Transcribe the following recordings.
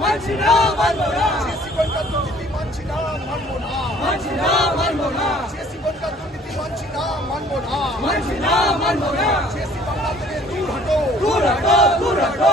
মানছি না মানবো না। সিসি কলকাতা দুর্নীতি মানছি না মানবো না। মানছি না মানবো না। সিসি কলকাতা দুর্নীতি বাংলা থেকে দূর হটো। দূর হটো দূর হটো।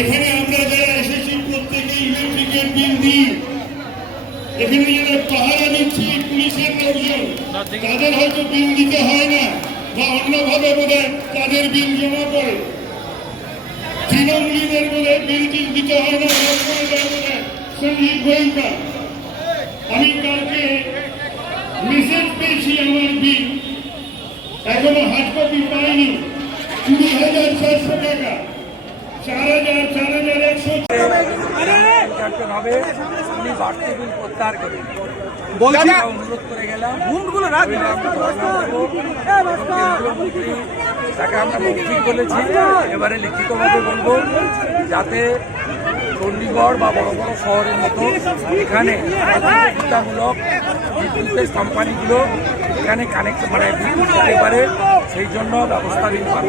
এখানে আমরা যারা এসেছি প্রত্যেকে ইলেকট্রিকের বিল দিই এখানে যারা পাহারা দিচ্ছি পুলিশের লোকজন, তাদের হয়তো বিল দিতে হয় না, বা অন্যভাবে বোধ তাদের বিল জমা পড়ে তৃণমূলীদের বলে বিল টিল দিতে হবে না সঞ্জীব গোয়েঙ্কা আমি কালকে মেসেজ পেয়েছি আমার বিল এখনও হাত কপি পাইনি কুড়ি হাজার চারশো টাকা হবে উনি বাড়তি বিল প্রত্যাহার করবেন বলছি অনুরোধ করে গেলাম। মুন্ডগুলো তাকে আমরা মৌখিক বলেছি। এবারে লিখিতভাবে বলব যাতে চণ্ডীগড় বা বড় বড় শহরের মতো এখানে প্রতিযোগিতামূলক বিদ্যুতের কোম্পানিগুলো এখানে কানেক্ট মানে বিদ্যুৎ পারে সেই জন্য ব্যবস্থা নিতে পারব